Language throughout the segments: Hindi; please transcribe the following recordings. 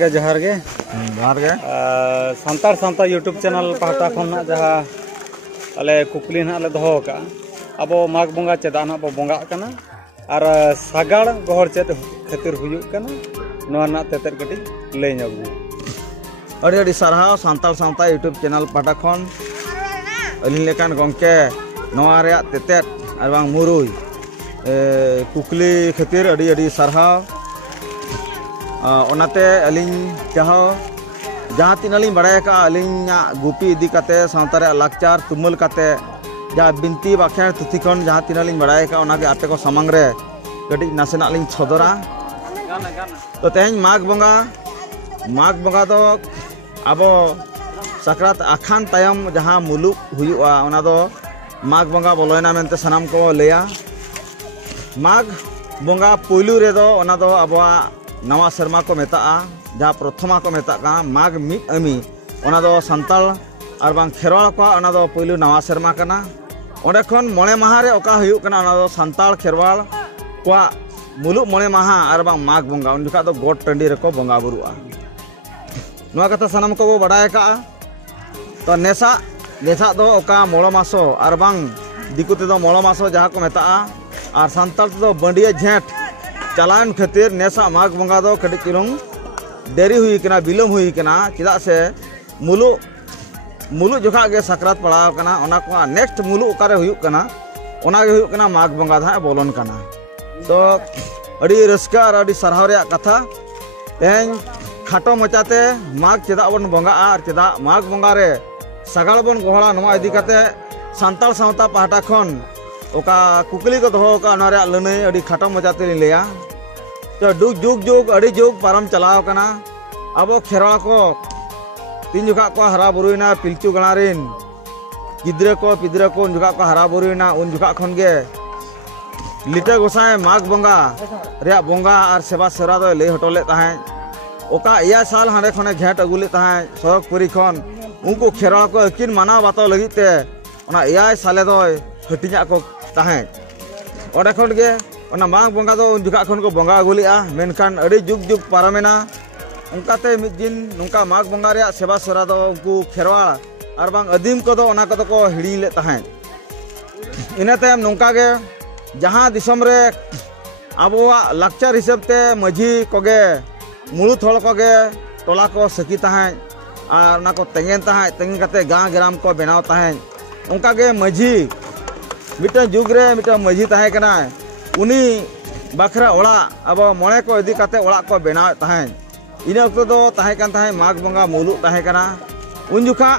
गंके जोहार गे सानतार सावता यूट्यूब चैनल पाहटा खन जहाँ आले कुकली ना दोहो का अब माघ बंगा चेदा ना बो बंगा कना और सागाड़ गहर चेद खातिर हुयुग कना नोआ ना तेतेर कटी लई ᱧᱚᱜ अड़ी अड़ी सारहाव सानतार सावता यूट्यूब चैनल पाहटा खन अलिन लेकान गंके नोआ रे तेतेर और बांग मुरुई कुकली खातिर अड़ी अड़ी सारहाव ओनाते अलिन चाहो जहाँ तीन बड़ा अलिना गुपी इदी काते सावता लाकचार तुमल काते जहाँ बिनती बाख्या तुथी खन जहाँ तीन बड़ा आपे को सामांग रे कटी नासेना लिंग सदरा तो तेज माघ बंगा तो अब साकरात आखान तायम जहाँ मुलुक हुयुआ ओना दो माघ बंगा बोलोना मेनते सनाम को लैया माघ बंगा पुइलू रे दो ओना दो अबवा नवा शर्मा को मेता जहाँ प्रथमा को मेता माघ मिद अमी ओना दो संताल और बांग खेरवाल को ओना दो पुइलू नवा शर्मा कना ओंडे खन मोणे माहा रे ओका हुयुग कना ओना दो संताल खेरवाल को मुलुक मोणे माहा और बांग माघ बंगा उन जुका दो गोट टंडी रे को बंगा बुरुआ नवा कथा सनाम को बड़ाय का तो नेसा दो ओका मोड़ो मासो और बांग दिकु ते दो मोड़ो मासो जहाँ को मेता और संताल ते दो बंडिया झेंट चलान खातिर नेसा माघ बंगा दो कटी चिलुंग देरी हुई कना बिलम हुई कना चिदा से मुलुक जोखा गे साकरात पड़ाव कना ओना को नेक्स्ट मुलुक ओकारे हुयुग कना ओना गे हुयुग कना माघ बंगा धा बोलन कना तो अड़ी रस्का और अड़ी सरहाव रे कथा तेज खाटो मचाते माघ चेदा बन बंगा और चेदा माघ बंगा रे सागाड़ बन गोहड़ा नवा इदी काते सानताल सावता पाहटा खन ओका कुकली को दोहो का ओना रे लनई अड़ी खाटो मचाते लिया तो जुग अड़ी जुग पारम चलाव कना अब खेरवा को तीन जुगा को हरा बुरुना पिलचू गणारिन गिद्रे को पिद्रे को उन जुगा को हरा बुरुना उन जुगा खन गे लिटे गोसाई माघ बंगा रे बंगा और सेवा सेरा दो ले हटोले ताहे ओका या साल हांडे खने घेट अगुले ताहे सड़क पुरी खन उनको खेरवा को अकिन माना बातो लगिते ओना या साले दो हटिया को ताहे ओडे खन गे ओना माघ बंगा दो उन जुगा खन को बंगा अगुलिया मेनखान अड़ी जुग पारमेना उनकाते मिद दिन नुका माघ बंगा रे सेवा सेरा दो उनको खेरवा और बांग अदीम को दो ओना को हिड़ी ले ताहे इना तायम नुका गे जहाँ दिसम रे आबोआ लाकचार हिसाब ते मझी कोगे मुलुत हल कोगे टोला को सकी ताहे और ना को तेंगेन ताहे तेंगेन काते गाँव ग्राम को बनाव ताहे उनका गे मझी मिटा जुग रे मिटा मझी ताहे कना उनी बाखरा ओड़ा अब मोणे को इदी काते ओड़ा को बनाव ताहे इना वक्त दो ताहे कान ताहे माघ बंगा मुलुक ताहे कना उन जुखा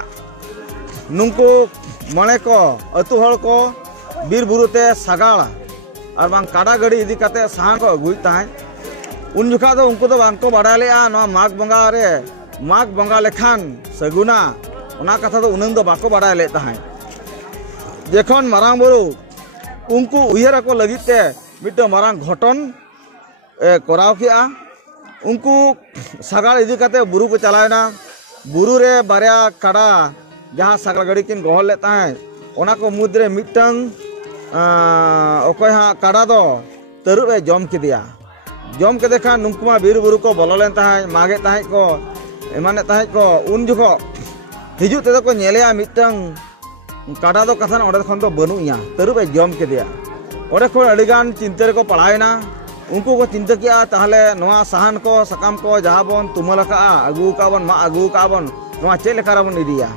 नुंको मोणे को अतु हल को बीर बुरुते सागाड़ और बांग काड़ा गड़ी इदी काते साहा को अगुई ताहे उन जुखा दो उनको तो बांग को बाड़ा लेआ नवा माघ बंगा रे माघ बंगा लेखान सगुना ओना कथा दो उनंग दो बाको बाड़ा ले ताहे जेखन मारांग बुरु उनको उयहरा को लगिते मिट्टो मारांग घटन कराव किया उनको सागाड़ इदी काते बुरु को चलावना बुरु रे बारिया काड़ा जहाँ सागाड़ गड़ी किन गोहल ले ताहे ओना को मुद्रे मिट्टंग ओकोय हाँ काड़ा दो तरुब ए जम किदिया जम के देखा नुकुमा बीर बुरु को बोलो लेन ताहे मागे ताहे को एमाने ताहे को उन जुखो हिजु ते को नेलेया मिट्टंग काड़ा दो कथन ओडे खन दो बनुया तरुब ए जम किदिया ओडे खन अडिगान चिंता रे को पड़ायना उनको को चिंता किया ताहले नवा साहन को सकाम को जहाँ बन तुमल का अगू का बन मा अगू का बन नवा चे लेखा बन इदिया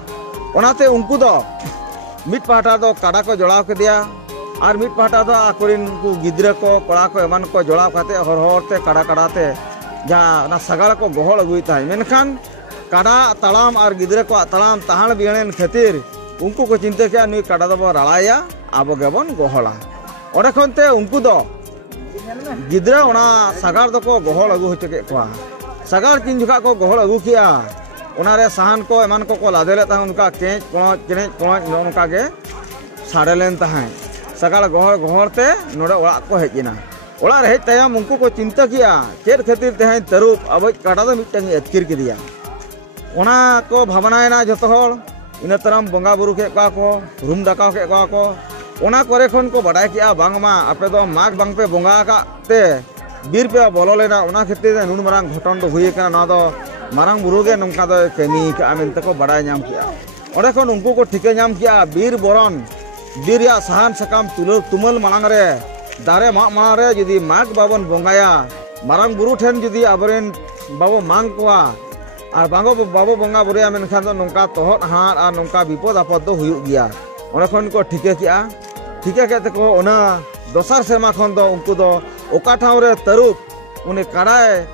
ओनाते उनको दो मिट पाहटा दो काड़ा को जोड़ाव के दिया और मिट पाहटा दो आकोरिन को गिद्रे को कड़ा को एमान को जोड़ाव खाते हर हरते काड़ाते जहाँ ना सागाड़ को गोहल अगुई ताहे मेनखान काड़ा तड़ाम और गिद्रे को तड़ाम तहान बियणेन खातिर उनको को चिंता किया नुई काड़ा दो राड़ाया आबो गेबन गोहला ओडे खनते उनको दो गिद्रे ओना सागाड़ दो को गोहल अगु होचो के कोआ सागाड़ तीन जुखा को गोहल अगु किया ओना रे साहन को एमान को लादेले ताहे उनका केच कोच उनका के साड़े लेन ताहे सागाड़ गोहल ते नोडे ओड़ा को हेजिना ओड़ा रे हेज तायम उनको को चिंता किया चेद खातिर तेहे तरुप अब काटा दो मिटंग अतकिर किदिया ओना को भावनायना जतो हर इना तरम बंगा बुरु के को रूम दाकाव के को ओना करे खन को बड़ाय किया बांगमा आपे दो माघ बांग पे बंगा का ते बीर पे बोलो लेना ओना खातिर नुन मारांग घटन दो हुई कना ना दो marang buru ge nongka do kami ka amin te ko badai nyam kia onde kon unku ko thike nyam kia bir boron bir ya sahan sakam tumal malang re dare mak malang re judi mag babon bongaya marang buru then judi aboren babo mang kwa ar bango babo bonga buru amin khan do nongka tohot har ar nongka bipod apod do huyuk gia onde kon ko thike kia thike ke te ko ona dosar serma khon do unku do oka thaw re taruk uni kadae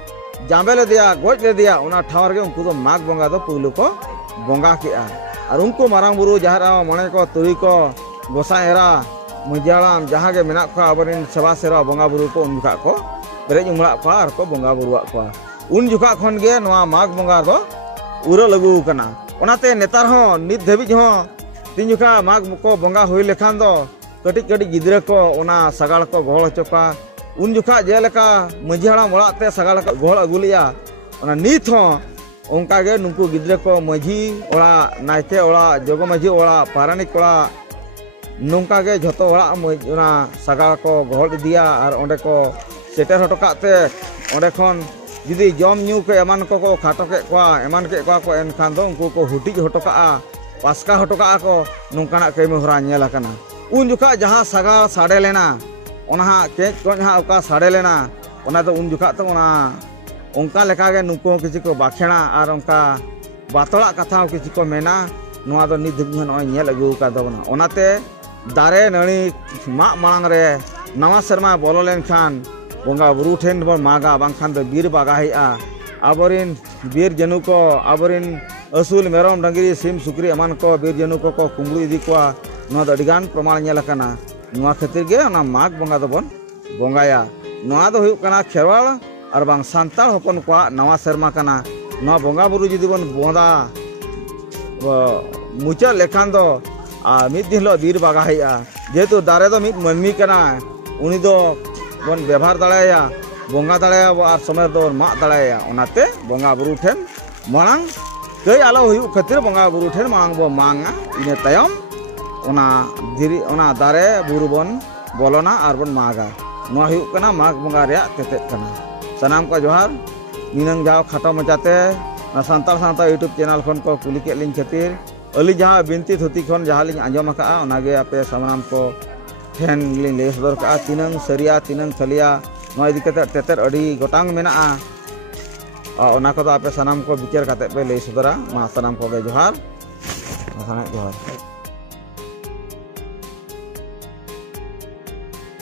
जाम्बेले दिया गोज ले दिया उना ठावर के उनको तो माघ बंगा तो पुलु को बंगा किया और उनको मारांग बुरु जहारा मने को तुई को गोसा एरा मुजालाम जहां के मेना को अबरिन सेवा सेरा बंगा बुरु को उनका को बेरे जुमला को आर को बंगा बुरु को उन जुका खन गे नवा माघ बंगा दो उरो लगु कना ओनाते नेतार हो नित धबि हो तीन जुका माघ को बंगा होई लेखान दो कटी कटी गिदरे को ओना सगाल को गोल चोका उन जुखा जेलेका मजी हड़ाम ओड़ाते सगाल गोल अगुलिया नित हो उनका गे नुकु गिद्रे को मजी ओड़ा नायते ओड़ा जोगो मजी ओड़ा पारानिक ओड़ा नौका गे झोतो ओड़ा सगाल को गोल दिया और ओंडे को सेटर हटोकाते ओंडे खन जुदी जम न्यू के एमान को खाटो के को एमान के को एनखान दो उनको को हुटी हटोका पास्का हटोका को नौकाना कमी हरा नेल आकना उन जुखा जहां सगाल साडे लेना ओना केज को जहां ओका साडे लेना ओना तो उन जुखा तो ओना उनका लेका गे नुको किसी को बाखेना और उनका बातला कथा किसी को मेना नोआ दो निध नय नेल अगु का दबना ओनाते दारे नणी मा मांग रे नवा शर्मा बोलो लेन खान बंगा बुरु ठेन बन मागा बांखान दो बीर बागा हैआ आबरिन बीर जनु को आबरिन असुल मेरम डंगरी सिम सुक्री अमान को बीर जनु को कुंबलु इदी को नोआ दो अडिगान प्रमाण नेल कना नोआ खातिर गे ओना माघ बंगा दो बन बंगाया नोआ दो हुयु कना खेरवाल और बांग सांताल हपन को नवा शर्मा कना नवा बंगा बुरु जुदी बन बोंदा मुचा लेखान दो मिद दिन लो बीर बागा हैया जेहेतु दारे दो मिद मनमी कना उनी दो बन व्यवहार दाड़ाया बंगा दाड़ाया और समय दो मा दाड़ाया ओनाते बंगा बुरु ठेन मांग कई आलो हुयु खातिर बंगा बुरु ठेन मांग बो मांगा इने तायम ओना धीरी ओना दारे बुरु बन बोलोना और बन मागा नोआ हुयु कना माघ बंगा रे तेतेत कना सनाम को जोहार निनंग जाओ खाटो मचाते ना सांताल सांता यूट्यूब चैनल खन को कुली के लिंक खातिर अली जहाँ बिनती धोती खन जहाँ लिंग आंजम का ओनागे आपे सामनाम को ठेन लिंग ले सदर का तीनंग सरिया तीनंग खलिया नोआ इदी कते तेतेत अडी गोटांग मेना ओना को आपे सनाम को विचार कते पे ले सदरा मा सनाम को जोहार जोहार